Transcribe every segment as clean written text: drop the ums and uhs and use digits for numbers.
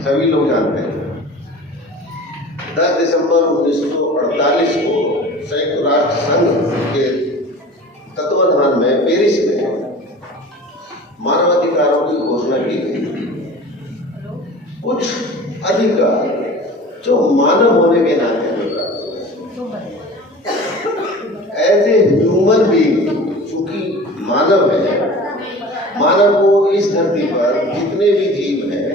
सभी लोग जानते हैं। 10 दिसंबर 1948 को संयुक्त राष्ट्र संघ के तत्वाधान में पेरिस में मानवाधिकारों की घोषणा की गई। कुछ अधिकार जो मानव होने के नाते एज ए ह्यूमन बीइंग, चूंकि मानव है, मानव को इस धरती पर जितने भी जीव हैं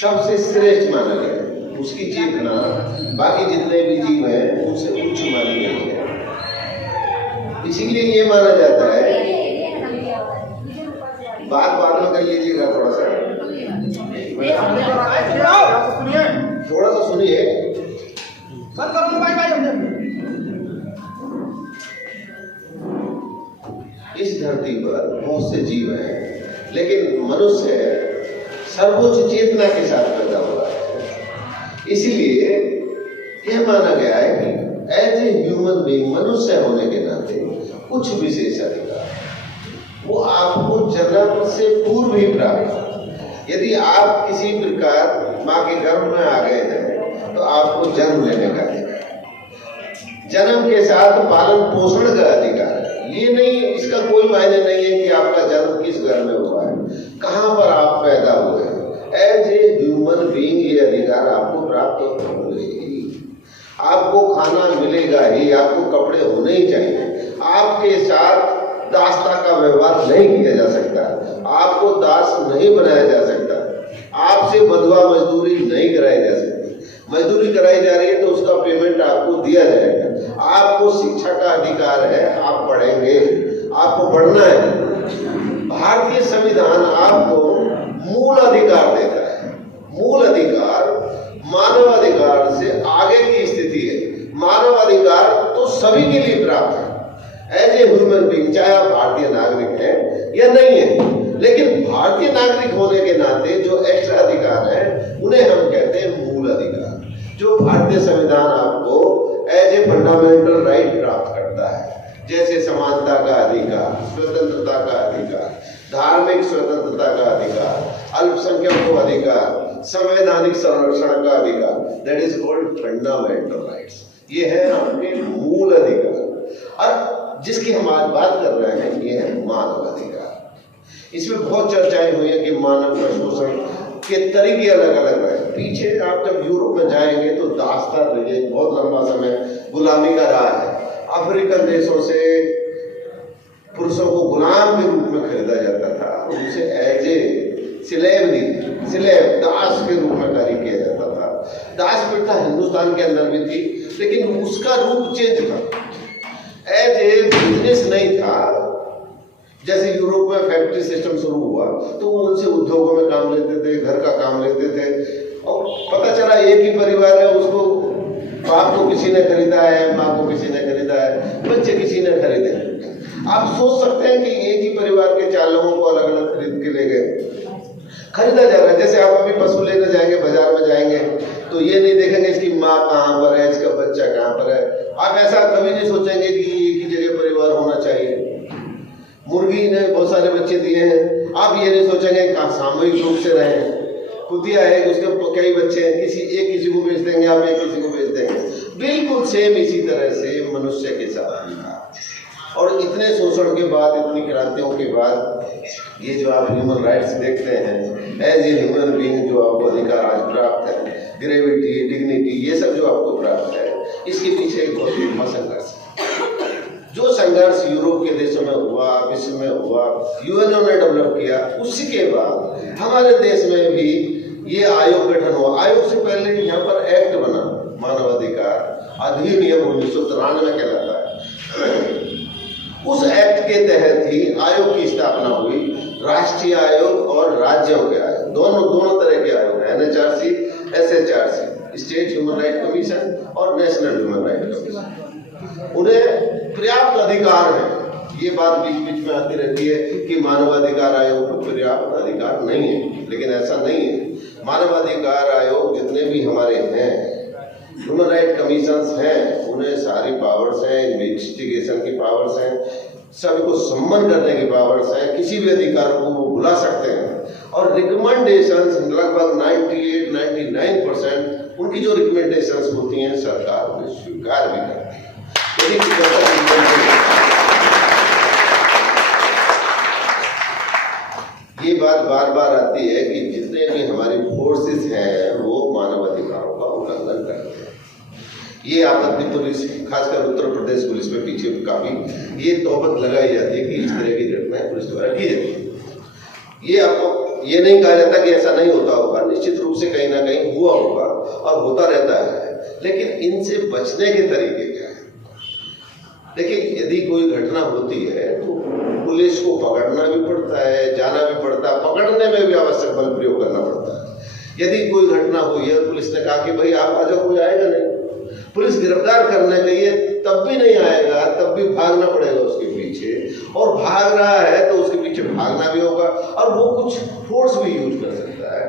सबसे श्रेष्ठ माना गया है। उसकी चेतना बाकी जितने भी जीव हैं उनसे उच्च मानी गई है। इसीलिए ये माना जाता है, बात बाद में कर लीजिएगा, थोड़ा सा सुनिए। इस धरती पर बहुत से जीव हैं, लेकिन मनुष्य सर्वोच्च चेतना के साथ पैदा हुआ है। इसलिए यह माना गया है कि एज ए ह्यूमन बीइंग, मनुष्य होने के नाते कुछ विशेष अधिकार वो आपको जन्म से पूर्व ही प्राप्त। यदि आप किसी प्रकार माँ के गर्भ में आ गए हैं तो आपको जन्म लेने का अधिकार, जन्म के साथ पालन पोषण का अधिकार है। ये नहीं, इसका कोई मायने नहीं है कि आपका जन्म किस घर में हुआ है, कहाँ पर आप पैदा हुए हैं। एज ए ह्यूमन बीइंग ये अधिकार आपको प्राप्त होंगे ही। आपको खाना मिलेगा ही, आपको कपड़े होने ही चाहिए। आपके साथ दासता का व्यवहार नहीं किया जा सकता, आपको दास नहीं बनाया जा सकता, आपसे बंधुआ मजदूरी नहीं कराई जा सकती। मजदूरी कराई जा रही है तो उसका पेमेंट आपको दिया जाएगा। आपको शिक्षा का अधिकार है, आप पढ़ेंगे, आपको पढ़ना है। भारतीय संविधान आपको मूल अधिकार देता है। मूल अधिकार मानवाधिकार से आगे की स्थिति है। मानवाधिकार तो सभी के लिए प्राप्त है एज ए ह्यूमन बीइंग, चाहे आप भारतीय नागरिक हैं या नहीं है। लेकिन भारतीय नागरिक होने के नाते जो एक्स्ट्रा अधिकार है उन्हें हम कहते हैं मूल अधिकार, जो भारतीय संविधान आपको एज ए फंडामेंटल राइट प्राप्त करता है। जैसे समानता का अधिकार, स्वतंत्रता का अधिकार, धार्मिक स्वतंत्रता का अधिकार, अल्पसंख्यकों अधिकार, संवैधानिक संरक्षण का अधिकार, that is called fundamental rights. ये है आपके मूल अधिकार। और जिसकी हम आज बात कर रहे हैं ये है मानव अधिकार। इसमें बहुत चर्चाएं हुई है कि मानव का शोषण के तरीके अलग अलग रहे। पीछे आप जब यूरोप में जाएंगे तो दास्ता रहे, बहुत लंबा समय गुलामी का रहा है। अफ्रीकन देशों से पुरुषों को गुलाम के रूप में खरीदा जाता था, उनसे एज ए स्लेव दास के रूप में कार्य किया जाता था। दास प्रथा हिंदुस्तान के अंदर भी थी, लेकिन उसका रूप चेंज था। एज ए बिजनेस नहीं था। जैसे यूरोप में फैक्ट्री सिस्टम शुरू हुआ तो वो उनसे उद्योगों में काम लेते थे, घर का काम लेते थे, और पता चला एक ही परिवार है, उसको बाप को किसी ने खरीदा है, माँ को किसी ने खरीदा है, बच्चे किसी ने खरीदे। आप सोच सकते हैं कि एक ही परिवार के 4 लोगों को अलग अलग खरीद के ले गए, खरीदा जा रहा है। जैसे आप अभी पशु लेने जाएंगे, बाजार में जाएंगे तो ये नहीं देखेंगे इसकी माँ कहाँ पर है, इसका बच्चा कहाँ पर है। आप ऐसा कभी नहीं सोचेंगे कि एक ही जगह परिवार होना चाहिए। मुर्गी ने बहुत सारे बच्चे दिए हैं, आप ये नहीं सोचेंगे कहाँ सामूहिक रूप से रहे। कुतिया है, उसके कई बच्चे हैं, किसी को बेच देंगे, आप एक किसी को बेच देंगे। बिल्कुल सेम इसी तरह से मनुष्य के साथ भी। और इतने शोषण के बाद, इतनी क्रांतियों के बाद ये जो आप ह्यूमन राइट्स देखते हैं, एज ए ह्यूमन बीइंग जो आपको अधिकार आज प्राप्त है, ग्रेविटी, डिग्निटी, ये सब जो आपको प्राप्त है, इसके पीछे एक बहुत लंबा संघर्ष है। जो संघर्ष यूरोप के देशों में हुआ, विश्व में हुआ, यूएनओ ने डेवलप किया, उसी के बाद हमारे देश में भी ये आयोग गठन हुआ। आयोग से पहले यहाँ पर एक्ट बना, मानवाधिकार अधिनियम 1993 कहलाता है। उस एक्ट के तहत ही आयोग की स्थापना हुई। राष्ट्रीय आयोग और राज्यों के आयोग, दोनों तरह के आयोग हैं, NHRC, SHRC, state human right commission और नेशनल ह्यूमन राइट कमीशन। उन्हें पर्याप्त अधिकार है। ये बात बीच बीच में आती रहती है कि मानवाधिकार आयोग को पर्याप्त अधिकार नहीं है, लेकिन ऐसा नहीं है। मानवाधिकार आयोग जितने भी हमारे हैं, ह्यूमन राइट कमीशंस हैं, उन्हें सारी पावर्स हैं, इन्वेस्टिगेशन की पावर्स हैं, सबको सम्मान करने की पावर्स है, किसी भी अधिकार को वो बुला सकते हैं और रिकमेंडेशंस लगभग 98-99% उनकी जो रिकमेंडेशंस होती हैं सरकार उन्हें स्वीकार भी करती है। ये बात बार बार आती है कि जितने भी हमारी फोर्सेस हैं वो मानव अधिकारों का उल्लंघन करते हैं। ये आपत्ति पुलिस, खासकर उत्तर प्रदेश पुलिस में पीछे काफी ये तौबत लगाई जाती है कि इस तरह की घटनाएं पुलिस द्वारा की जाती है। ये आपको ये नहीं कहा जाता कि ऐसा नहीं होता होगा, निश्चित रूप से कहीं ना कहीं हुआ होगा और होता रहता है, लेकिन इनसे बचने के तरीके क्या है? देखिए, यदि कोई घटना होती है तो पुलिस को पकड़ना भी पड़ता है, जाना भी पड़ता है, पकड़ने में भी आवश्यक बल प्रयोग करना पड़ता है। यदि कोई घटना हुई है, पुलिस ने कहा कि भाई आप आ जाओ, कोई आएगा नहीं, पुलिस गिरफ्तार करने गई है तब भी नहीं आएगा, तब भी भागना पड़ेगा उसके पीछे, और भाग रहा है तो उसके पीछे भागना भी होगा और वो कुछ फोर्स भी यूज कर सकता है,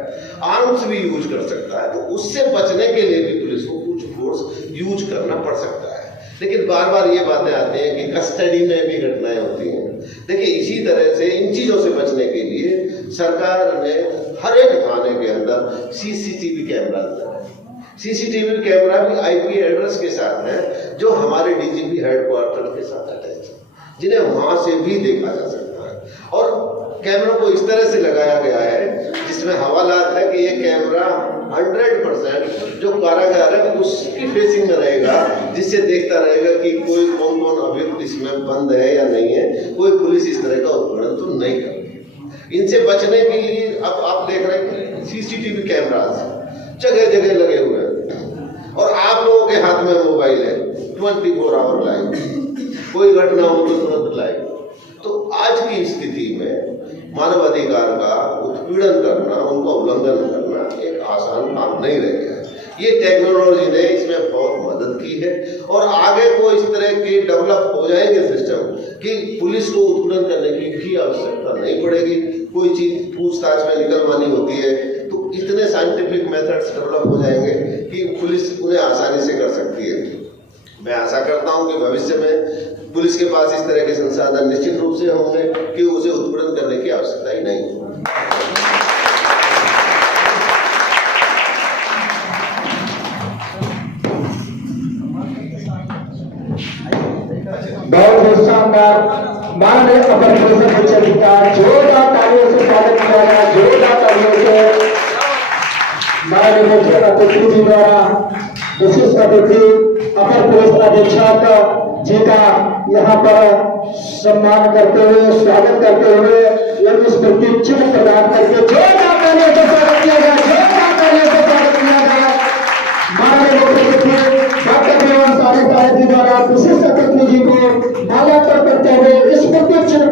आर्म्स भी यूज कर सकता है, तो उससे बचने के लिए भी पुलिस को कुछ फोर्स यूज करना पड़ सकता है। लेकिन बार बार ये बातें आती हैं कि कस्टडी में भी घटनाएं होती हैं। देखिए, इसी तरह से इन चीजों से बचने के लिए सरकार ने हर एक थाने के अंदर सीसीटीवी कैमरा दिया है। सीसीटीवी कैमरा भी आईपी एड्रेस के साथ है, जो हमारे डीजीपी हेडक्वार्टर के साथ अटैच है, जिन्हें वहां से भी देखा जा सकता है। और कैमरों को इस तरह से लगाया गया है जिसमें हवालात है कि ये कैमरा 100% जो कारागार है उसकी फेसिंग में रहेगा, जिससे देखता रहेगा कि कोई कौन कौन अभियुक्त इसमें बंद है या नहीं है, कोई पुलिस इस तरह का उत्पीड़न तो नहीं कर रही। इनसे बचने के लिए अब आप देख रहे हैं सीसीटीवी कैमरास जगह जगह लगे हुए हैं और आप लोगों के हाथ में मोबाइल है, 24 आवर लाइव, कोई घटना हो तो तुरंत लाइव। तो आज की स्थिति में मानव अधिकार का उत्पीड़न करना, उनका उल्लंघन करना एक आसान काम नहीं रह गया है। ये टेक्नोलॉजी ने इसमें बहुत मदद की है और आगे को इस तरह के डेवलप हो जाएंगे सिस्टम कि पुलिस को उत्पीड़न करने की भी आवश्यकता नहीं पड़ेगी। कोई चीज पूछताछ में निकलवानी होती है तो इतने साइंटिफिक मेथड्स डेवलप हो जाएंगे कि पुलिस उन्हें आसानी से कर सकती है। मैं आशा करता हूं कि भविष्य में पुलिस के पास इस तरह के संसाधन निश्चित रूप से होंगे कि उसे उत्पीड़न करने की आवश्यकता ही नहीं होगी। बहुत शानदार माननीय अपर पुलिस अधीक्षक का जोरदार तालियों से स्वागत किया गया। जोरदार तालियों से माननीय मुख्य अतिथि जी द्वारा विशिष्ट अतिथि अपर पुलिस अधीक्षक जी का यहाँ पर सम्मान करते हुए, स्वागत करते हुए एवं स्मृति चिन्ह प्रदान करके जोरदार तालियों से स्वागत किया गया। जोरदार तालियों से स्वागत किया गया। माननीय मुख्य अतिथि डॉक्टर देवान साहब जी द्वारा विशिष्ट अतिथि जी को माल्यार्पण करते हुए स्मृति चिन्ह